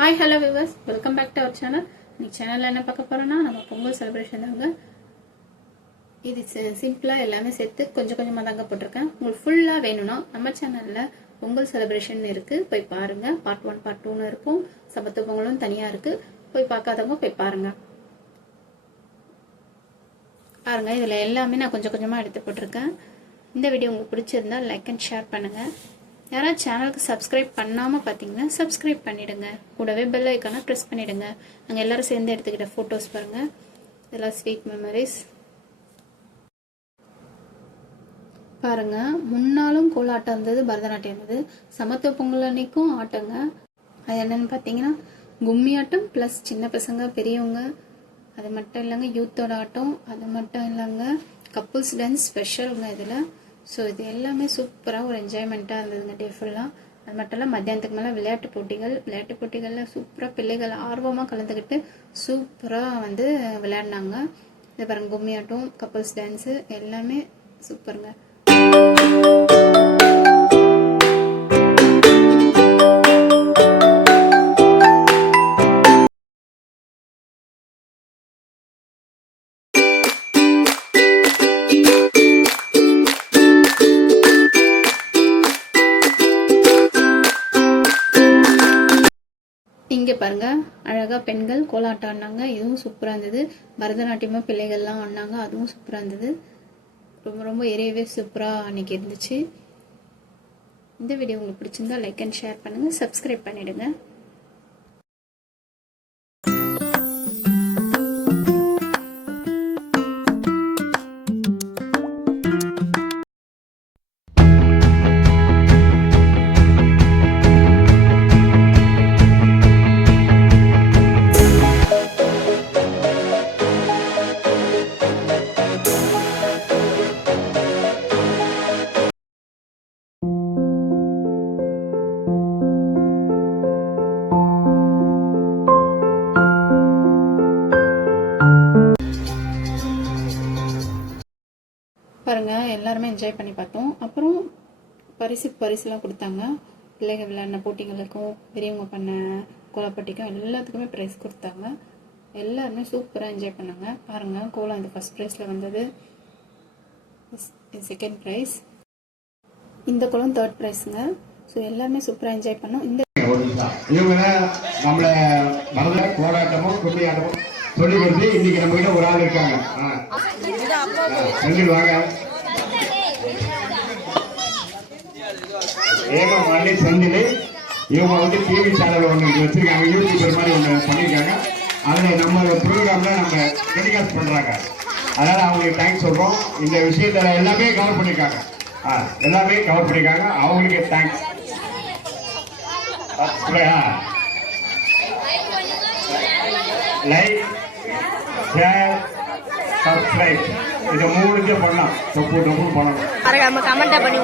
Hi, hello viewers, welcome back to our channel. இன்னைக்கு சேனல்ல என்ன பார்க்க போறோம்னா நம்ம பொங்கல் செலிப்ரேஷன் தாங்க. இது சிம்பிளா எல்லாமே சேர்த்து கொஞ்சம் கொஞ்சமா தாங்க போட்டுருக்கேன். உங்களுக்கு ஃபுல்லா வேணும்னா நம்ம சேனல்ல பொங்கல் செலிப்ரேஷன் இருக்கு, போய் பாருங்க. பார்ட் 1 பார்ட் 2னு இருக்கும். சமத்து பொங்கலும் தனியா இருக்கு, போய் பார்க்காதவங்க போய் பாருங்க. பாருங்க, இதுல எல்லாமே நான் கொஞ்சம் கொஞ்சமா எடுத்து போட்டிருக்கேன். இந்த வீடியோ உங்களுக்கு பிடிச்சிருந்தா லைக் அண்ட் ஷேர் பண்ணுங்க. யாராவது சேனலுக்கு சப்ஸ்கிரைப் பண்ணாமல் பார்த்தீங்கன்னா சப்ஸ்கிரைப் பண்ணிவிடுங்க. கூடவே பெல் ஐக்கானை ப்ரெஸ் பண்ணிவிடுங்க. நாங்கள் எல்லோரும் சேர்ந்து எடுத்துக்கிட்ட ஃபோட்டோஸ் பாருங்கள். இதெல்லாம் ஸ்வீட் மெமரிஸ். பாருங்கள், முன்னாலும் கோலாட்டம் இருந்தது, பரதநாட்டியம் இருந்தது. சமத்துவ பொங்கல் அன்னைக்கும் ஆட்டங்க. அது என்னென்னு பார்த்தீங்கன்னா கும்மி ஆட்டம் ப்ளஸ் சின்ன பசங்க பெரியவங்க. அது மட்டும் இல்லைங்க யூத்தோட ஆட்டம். அது மட்டும் இல்லைங்க கப்புள்ஸ் டான்ஸ் ஸ்பெஷலுங்க இதில். ஸோ இது எல்லாமே சூப்பராக ஒரு என்ஜாய்மெண்ட்டாக இருந்ததுங்க டே ஃபுல்லாக. அது மட்டும் இல்லை மத்தியானத்துக்கு மேலே விளையாட்டு போட்டிகளில் சூப்பராக பிள்ளைகள் ஆர்வமாக கலந்துக்கிட்டு சூப்பராக விளையாடினாங்க. இது பாருங்க, கும்மி ஆட்டம், கப்புள்ஸ் டான்ஸு எல்லாமே சூப்பருங்க. இங்கே பாருங்க, அழகாக பெண்கள் கோலாட்டம் ஆடினாங்க. இதுவும் சூப்பராக இருந்தது. பரதநாட்டியமாக பிள்ளைகள்லாம் ஆடினாங்க. அதுவும் சூப்பராக இருந்தது. ரொம்ப ரொம்ப ஏரியவே சூப்பராக அன்னைக்கு இருந்துச்சு. இந்த வீடியோ உங்களுக்கு பிடிச்சிருந்தா லைக் அண்ட் ஷேர் பண்ணுங்கள், சப்ஸ்கிரைப் பண்ணிவிடுங்க. பாருங்க, எல்லாருமே என்ஜாய் பண்ணி பார்த்தோம். அப்புறம் பரிசுலாம் கொடுத்தாங்க. பிள்ளைங்க விளையாடின போட்டிகளுக்கும் பெரியவங்க பண்ண கோலப்பட்டிக்கும் எல்லாத்துக்குமே ப்ரைஸ் கொடுத்தாங்க. எல்லாருமே சூப்பராக என்ஜாய் பண்ணாங்க. பாருங்க, கோலம் இந்த ஃபர்ஸ்ட் ப்ரைஸில் வந்தது, செகண்ட் ப்ரைஸ், இந்த கோலம் தேர்ட் ப்ரைஸுங்க. ஸோ எல்லாருமே சூப்பராக என்ஜாய் பண்ணோம். இந்த இவங்க நம்மளை மரத கோலாட்டமும் கும்மி ஆட்டமும் சொல்லி கொடுத்து இன்னைக்கு நம்ம கிட்ட ஒரு ஆள் இருக்காங்க. வாங்க, ஏமா மல்லி செந்தில். இவங்க டிவி சேனல் ஒன்று வச்சிருக்காங்க, யூடியூபர் மாதிரி ஒன்று பண்ணியிருக்காங்க. அதில் நம்ம ப்ரோக்ராம்ல நம்ம டெலிகாஸ்ட் பண்றாங்க. அதனால அவங்களுக்கு தேங்க்ஸ் சொல்றோம். இந்த விஷயத்த எல்லாமே கவர் பண்ணியிருக்காங்க. அவங்களுக்கு தேங்க்ஸ். லைக், ஷேர், சப்ஸ்கிரைப் இதை 3 பண்ணலாம். டொப்பு பண்ணணும். கமெண்ட் பண்ணி